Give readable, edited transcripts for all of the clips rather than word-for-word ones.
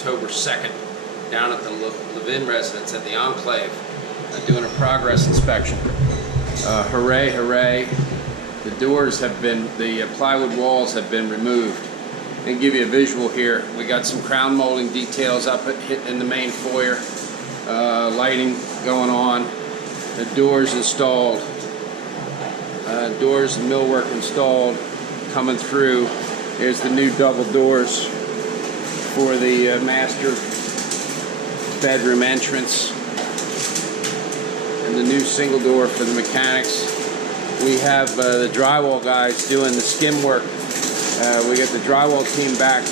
October 2nd down at the Levin residence at the Enclave, doing a progress inspection. Hooray, hooray. The doors have been, the plywood walls have been removed. And give you a visual here. We got some crown molding details up in the main foyer. Lighting going on. The doors installed. Doors and millwork installed. Coming through. There's the new double doors for the master bedroom entrance. And the new single door for the mechanics. We have the drywall guys doing the skim work. We got the drywall team back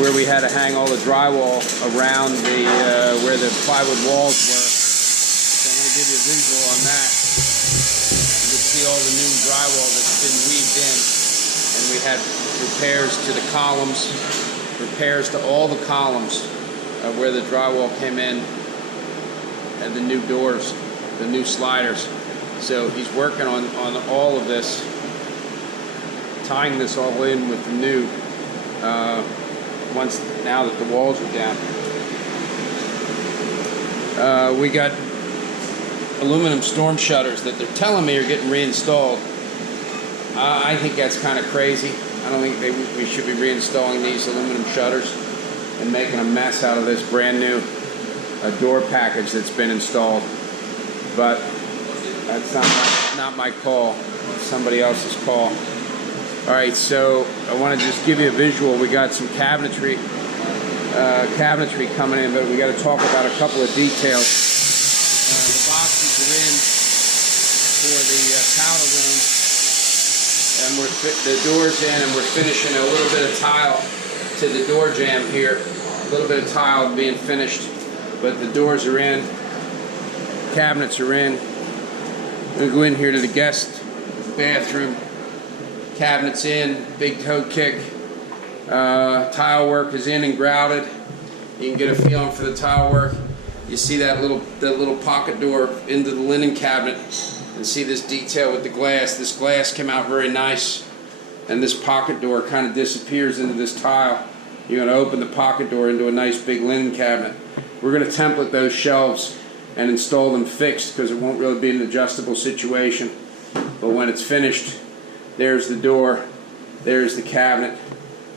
where we had to hang all the drywall around the where the plywood walls were. So I'm going to give you a visual on that. You can see all the new drywall that's been weaved in. And we had repairs to the columns, repairs to all the columns where the drywall came in, and the new doors, the new sliders. So he's working on all of this, tying this all in with the new, now that the walls are down. We got aluminum storm shutters that they're telling me are getting reinstalled. I think that's kind of crazy. I don't think we should be reinstalling these aluminum shutters and making a mess out of this brand new door package that's been installed. But that's not my call. It's somebody else's call. All right, so I want to just give you a visual. We got some cabinetry coming in, but we got to talk about a couple of details. The boxes are in for the powder room, and the doors in, and we're finishing a little bit of tile to the door jamb here. A little bit of tile being finished, but the doors are in, cabinets are in. We're going to go in here to the guest bathroom. Cabinets in, big toe kick. Tile work is in and grouted. You can get a feeling for the tile work. You see that little pocket door into the linen cabinet, and see this detail with the glass. This glass came out very nice, and this pocket door kind of disappears into this tile. You're going to open the pocket door into a nice big linen cabinet. We're going to template those shelves and install them fixed because it won't really be an adjustable situation. But when it's finished, there's the door, there's the cabinet.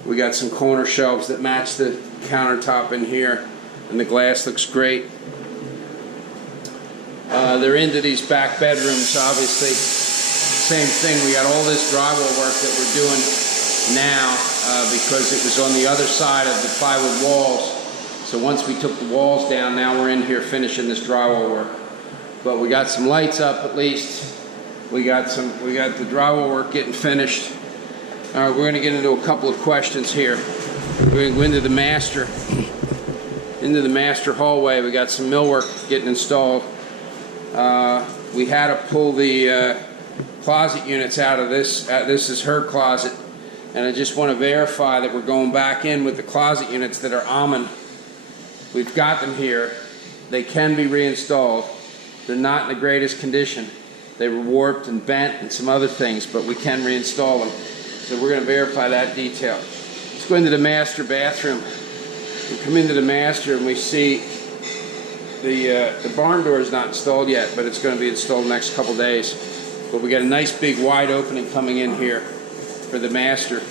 We got some corner shelves that match the countertop in here, and the glass looks great. They're into these back bedrooms, obviously. Same thing, we got all this drywall work that we're doing now because it was on the other side of the plywood walls. So once we took the walls down, now we're in here finishing this drywall work. But we got some lights up at least. We got the drywall work getting finished. All right, we're going to get into a couple of questions here. We're going to go into the master hallway. We got some millwork getting installed. We had to pull the closet units out of this. This is her closet, and I just want to verify that we're going back in with the closet units that are almond. We've got them here. They can be reinstalled. They're not in the greatest condition. They were warped and bent and some other things, but we can reinstall them. So we're going to verify that detail. Let's go into the master bathroom. We come into the master and we see the barn door is not installed yet, but it's going to be installed the next couple days. But we got a nice big wide opening coming in here for the master.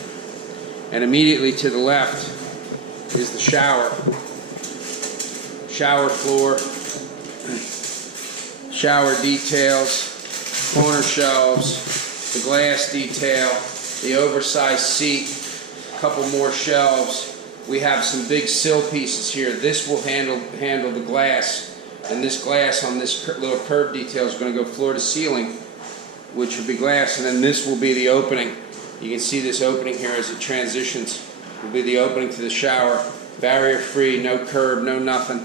And immediately to the left is the shower. Shower floor, shower details, corner shelves, the glass detail, the oversized seat, a couple more shelves. We have some big sill pieces here. This will handle the glass, and this glass on this little curved detail is going to go floor to ceiling, which will be glass, and then this will be the opening. You can see this opening here as it transitions. Will be the opening to the shower, barrier free, no curb, no nothing.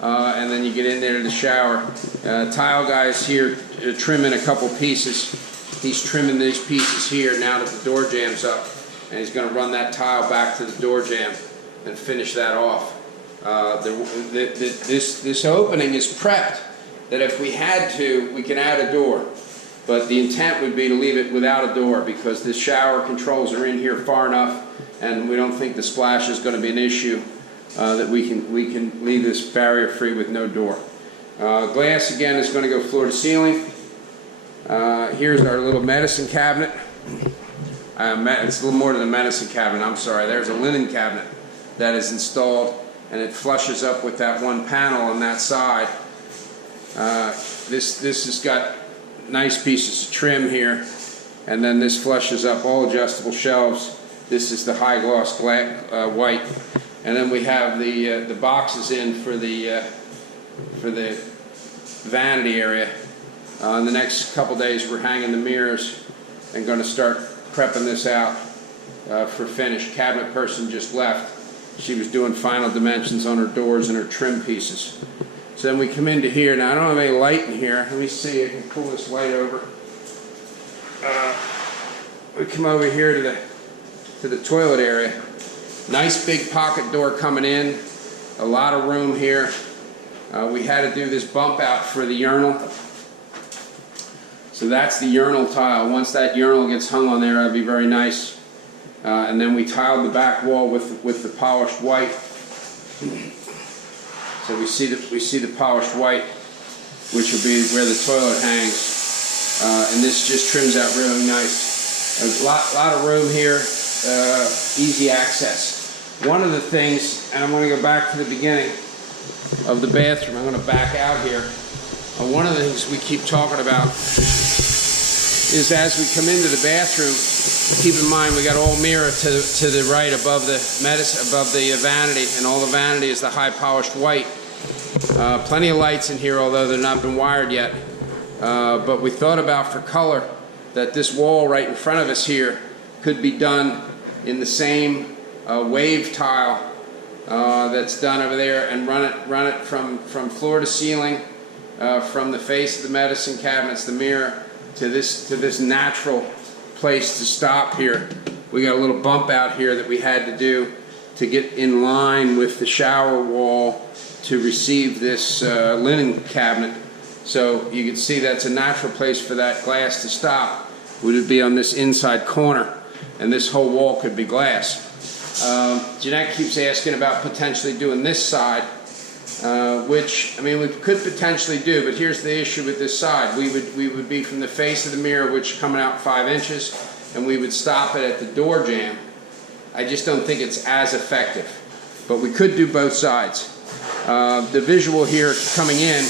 And then you get in there to the shower. Tile guy's here trimming a couple pieces. He's trimming these pieces here now that the door jam's up, and he's going to run that tile back to the door jamb and finish that off. This opening is prepped that if we had to, we can add a door. But the intent would be to leave it without a door because the shower controls are in here far enough, and we don't think the splash is going to be an issue. that we can leave this barrier free with no door. Glass again is going to go floor to ceiling. Here's our little medicine cabinet. It's a little more than a medicine cabinet, I'm sorry. There's a linen cabinet that is installed, and it flushes up with that one panel on that side. This has got nice pieces of trim here, and then this flushes up all adjustable shelves. This is the high gloss white, and then we have the boxes in for the vanity area. In the next couple days, we're hanging the mirrors and going to start prepping this out for finish. Cabinet person just left. She was doing final dimensions on her doors and her trim pieces. So then we come into here. Now I don't have any light in here. Let me see. I can pull this light over. We come over here to the toilet area. Nice big pocket door coming in. A lot of room here. We had to do this bump out for the urinal. So that's the urinal tile. Once that urinal gets hung on there, that'd be very nice. And then we tiled the back wall with the polished white. So we see the polished white, which will be where the toilet hangs. And this just trims out really nice. There's a lot of room here, easy access. One of the things, and I'm going to go back to the beginning of the bathroom. I'm going to back out here. One of the things we keep talking about is as we come into the bathroom, keep in mind we got all mirror to the right above the vanity, and all the vanity is the high polished white. Plenty of lights in here, although they've not been wired yet. But we thought about for color that this wall right in front of us here could be done in the same wave tile that's done over there, and run it from floor to ceiling, from the face of the medicine cabinets, the mirror, to this natural place to stop here. We got a little bump out here that we had to do to get in line with the shower wall to receive this linen cabinet. So you can see that's a natural place for that glass to stop. Would it be on this inside corner, and this whole wall could be glass. Jeanette keeps asking about potentially doing this side, which, I mean, we could potentially do, but here's the issue with this side. We would be from the face of the mirror, which coming out 5 inches, and we would stop it at the door jamb. I just don't think it's as effective, but we could do both sides. The visual here coming in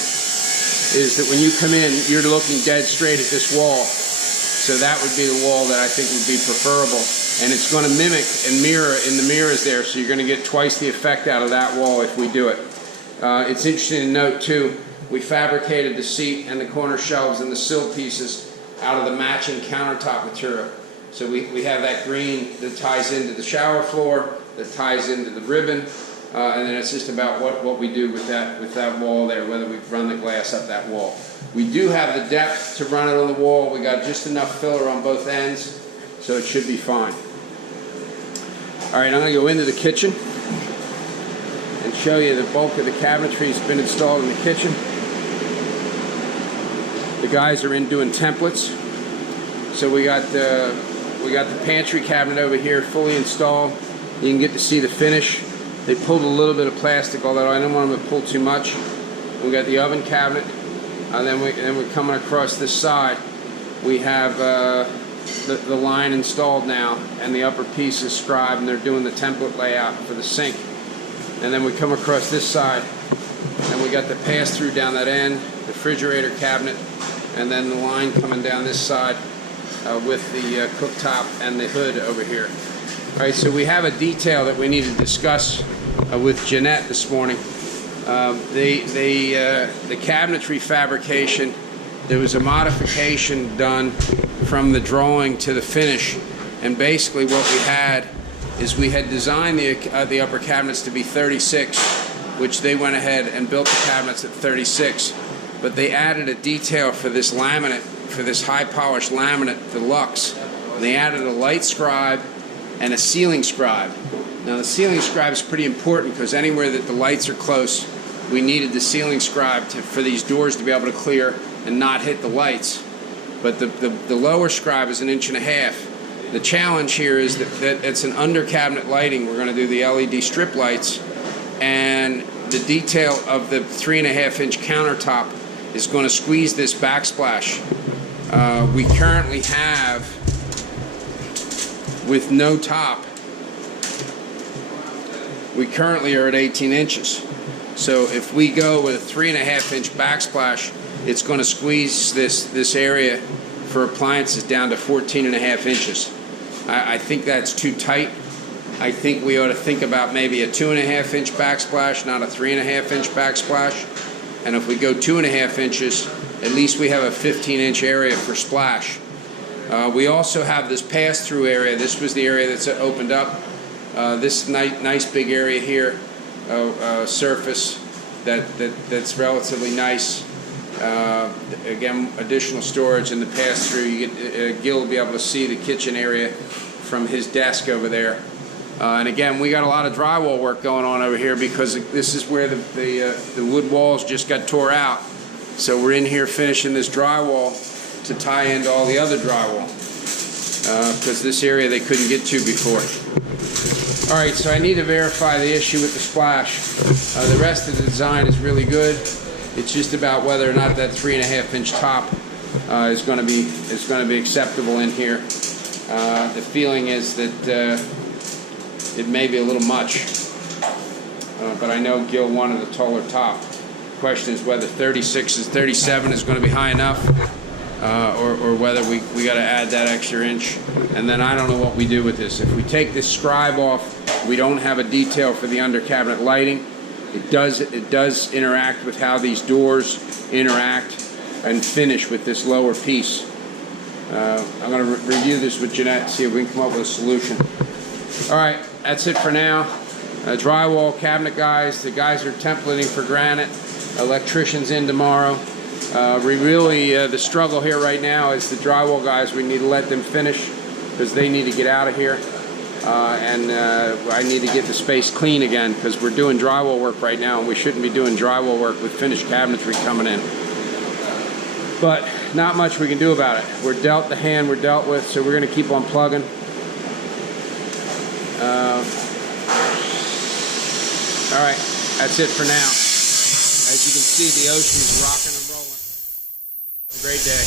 is that when you come in, you're looking dead straight at this wall. So that would be the wall that I think would be preferable. And it's going to mimic and mirror in the mirrors there, so you're going to get twice the effect out of that wall if we do it. It's interesting to note, too, we fabricated the seat and the corner shelves and the sill pieces out of the matching countertop material. So we have that green that ties into the shower floor, that ties into the ribbon, and then it's just about what we do with that wall there, whether we run the glass up that wall. We do have the depth to run it on the wall. We got just enough filler on both ends, so it should be fine. All right, I'm going to go into the kitchen and show you the bulk of the cabinetry has been installed in the kitchen. The guys are in doing templates. So we got the pantry cabinet over here fully installed. You can get to see the finish. They pulled a little bit of plastic, although I don't want them to pull too much. We got the oven cabinet, and then we're coming across this side. We have the line installed now, and the upper piece is scribed, and they're doing the template layout for the sink. And then we come across this side, and we got the pass-through down that end, the refrigerator cabinet, and then the line coming down this side with the cooktop and the hood over here. All right, so we have a detail that we need to discuss with Jeanette this morning. The cabinetry fabrication, there was a modification done from the drawing to the finish, and basically what we had is we had designed the upper cabinets to be 36, which they went ahead and built the cabinets at 36, but they added a detail for this laminate, for this high polished laminate deluxe. And they added a light scribe and a ceiling scribe. Now the ceiling scribe is pretty important because anywhere that the lights are close, we needed the ceiling scribe for these doors to be able to clear and not hit the lights. But the lower scribe is 1.5 inches. The challenge here is that it's an under cabinet lighting. We're going to do the LED strip lights, and the detail of the 3.5-inch countertop is going to squeeze this backsplash. We currently have, with no top, we currently are at 18 inches. So if we go with a 3.5-inch backsplash, it's going to squeeze this area for appliances down to 14.5 inches. I think that's too tight. I think we ought to think about maybe a 2.5-inch backsplash, not a 3.5-inch backsplash. And if we go 2.5 inches, at least we have a 15-inch area for splash. We also have this pass-through area. This was the area that's opened up. This nice big area here, surface that's relatively nice. Again, additional storage in the pass-through. You get, Gil will be able to see the kitchen area from his desk over there. And again, we got a lot of drywall work going on over here because this is where the wood walls just got tore out. So we're in here finishing this drywall to tie into all the other drywall because this area they couldn't get to before. All right, so I need to verify the issue with the splash. The rest of the design is really good. It's just about whether or not that 3.5-inch top is going to be acceptable in here. The feeling is that it may be a little much, but I know Gil wanted a taller top. The question is whether 37 is going to be high enough, or whether we got to add that extra inch. And then I don't know what we do with this. If we take this scribe off, we don't have a detail for the under cabinet lighting. It does interact with how these doors interact and finish with this lower piece. I'm going to review this with Jeanette and see if we can come up with a solution. All right, that's it for now. Drywall cabinet guys, the guys are templating for granite. Electricians in tomorrow. The struggle here right now is the drywall guys. We need to let them finish because they need to get out of here. And I need to get the space clean again because we're doing drywall work right now and we shouldn't be doing drywall work with finished cabinetry coming in. But not much we can do about it. We're dealt the hand we're dealt with, so we're going to keep on plugging. All right, that's it for now. As you can see, the ocean is rocking and rolling. Have a great day.